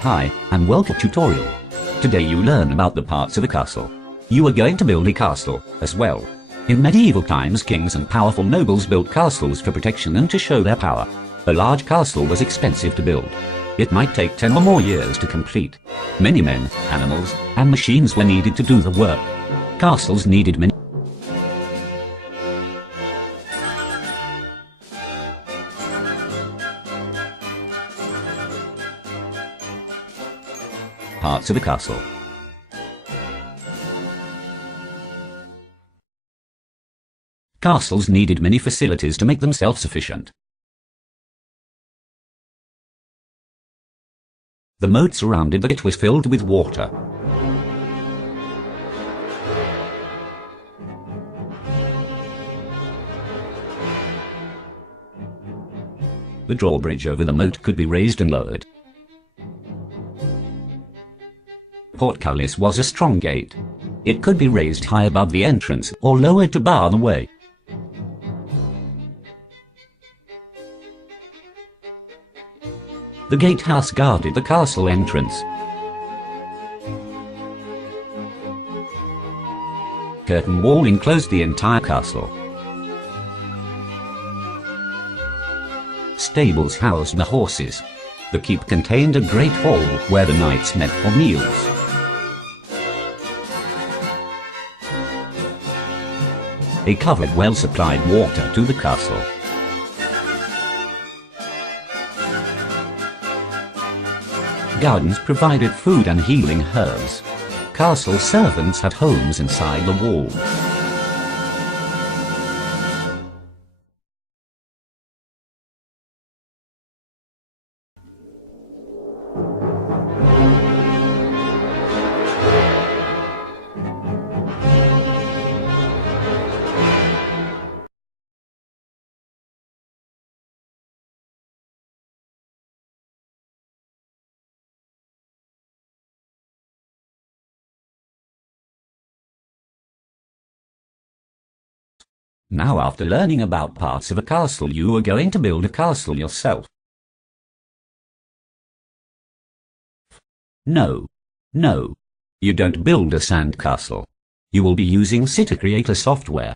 Hi, and welcome to tutorial. Today you learn about the parts of a castle. You are going to build a castle, as well. In medieval times, kings and powerful nobles built castles for protection and to show their power. A large castle was expensive to build. It might take 10 or more years to complete. Many men, animals, and machines were needed to do the work. Castles needed many parts of a castle. Castles needed many facilities to make them self-sufficient. The moat surrounded it was filled with water. The drawbridge over the moat could be raised and lowered. Portcullis was a strong gate. It could be raised high above the entrance or lowered to bar the way. The gatehouse guarded the castle entrance. Curtain wall enclosed the entire castle. Stables housed the horses. The keep contained a great hall where the knights met for meals. They covered well-supplied water to the castle. Gardens provided food and healing herbs. Castle servants had homes inside the wall. Now, after learning about parts of a castle, you are going to build a castle yourself. No. You don't build a sand castle. You will be using City Creator software.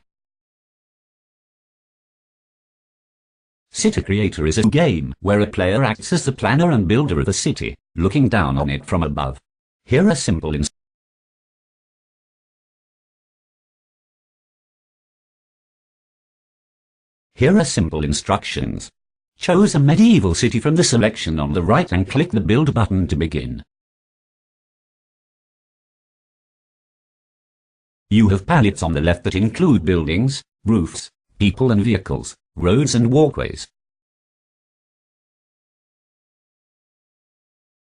City Creator is a game where a player acts as the planner and builder of a city, looking down on it from above. Here are simple instructions. Choose a medieval city from the selection on the right and click the Build button to begin. You have palettes on the left that include buildings, roofs, people and vehicles, roads and walkways.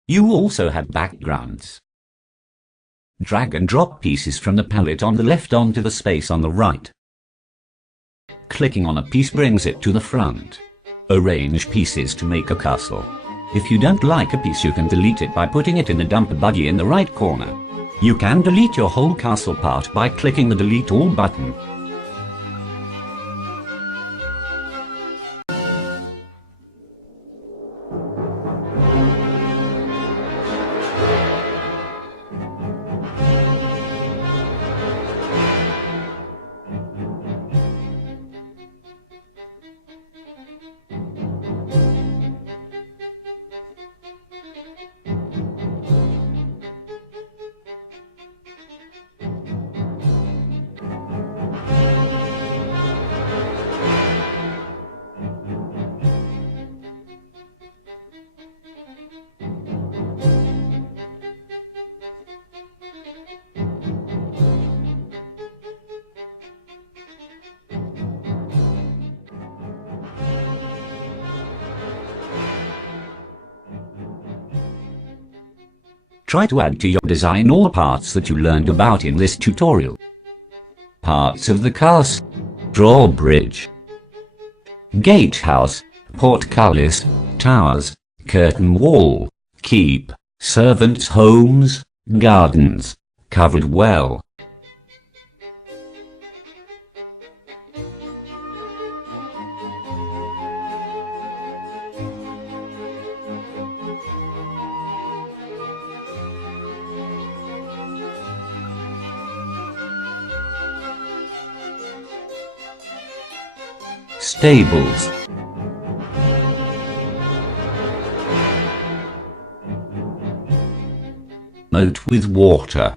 You also have backgrounds. Drag and drop pieces from the palette on the left onto the space on the right. Clicking on a piece brings it to the front. Arrange pieces to make a castle. If you don't like a piece, you can delete it by putting it in the dump buggy in the right corner. You can delete your whole castle part by clicking the Delete All button. Try to add to your design all parts that you learned about in this tutorial. Parts of the castle: drawbridge, gatehouse, portcullis, towers, curtain wall, keep, servants' homes, gardens, covered well. Stables. Moat with water.